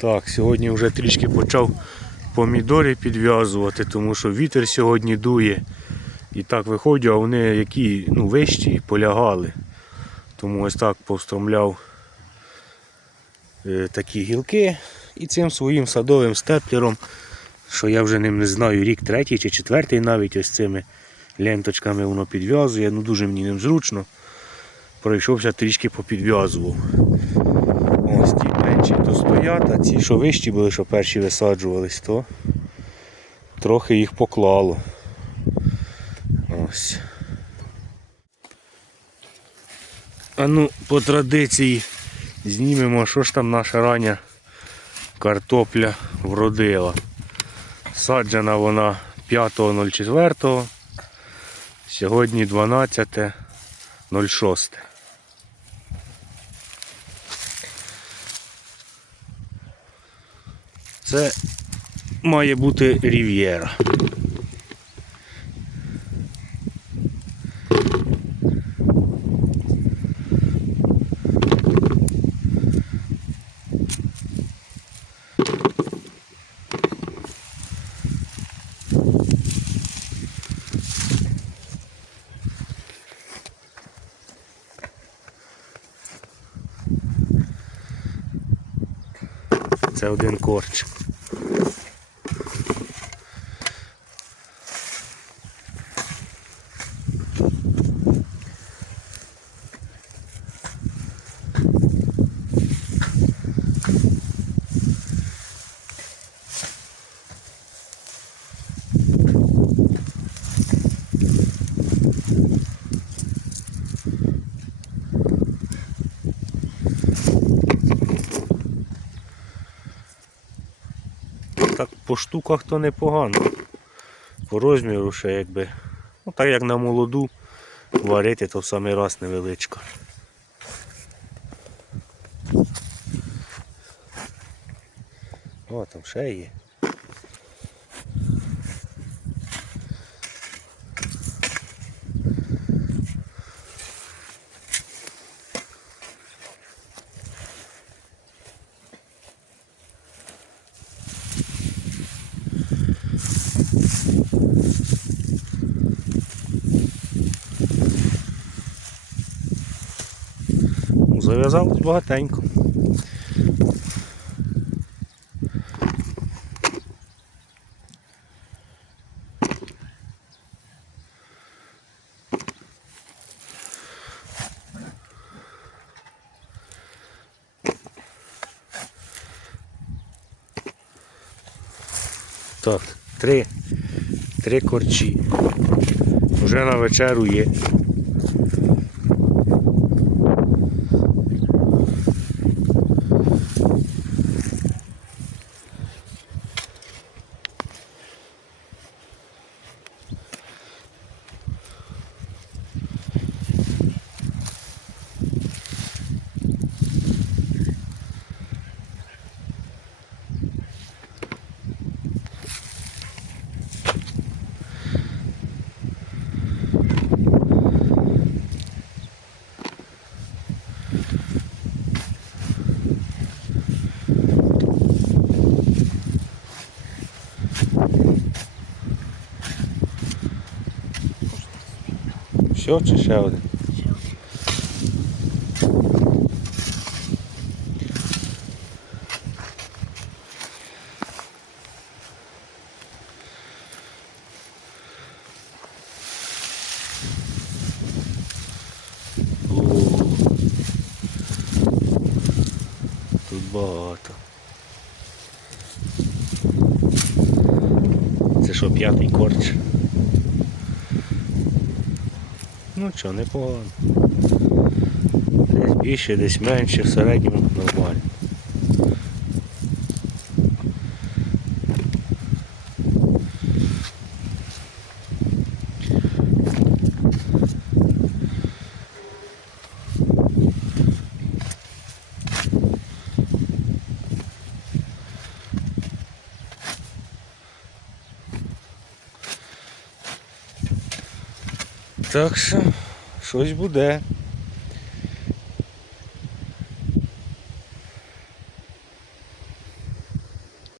Так, сьогодні вже трішки почав помідори підв'язувати, тому що вітер сьогодні дує. І так виходять, а вони які ну, вищі полягали. Тому ось так повстромляв е, такі гілки і цим своїм садовим степлером, що я вже ним не знаю, рік третій чи четвертий навіть ось цими ленточками воно підв'язує. Ну дуже мені ним зручно. Пройшовся трішки попідв'язував. Ось ті менші то стоять, а ці, що вищі були, що перші висаджувались, то трохи їх поклало. Ось. А ну, по традиції знімемо, що ж там наша рання картопля вродила. Саджена вона 5.04. Сьогодні 12.06. Це має бути рів'єра. Це один корч. Так по штуках то непогано. По розміру ще якби. Ну так як на молоду варити, то в самий раз невеличко. О, там ще є. Зав'язалось багатенько. Так, три. Три корчі. Вже на вечеру є. Все чи один? Тут багато. Це що, п'ятий корч? Ну що, непогано. Десь більше, десь менше, в середньому нормально. Так що щось буде.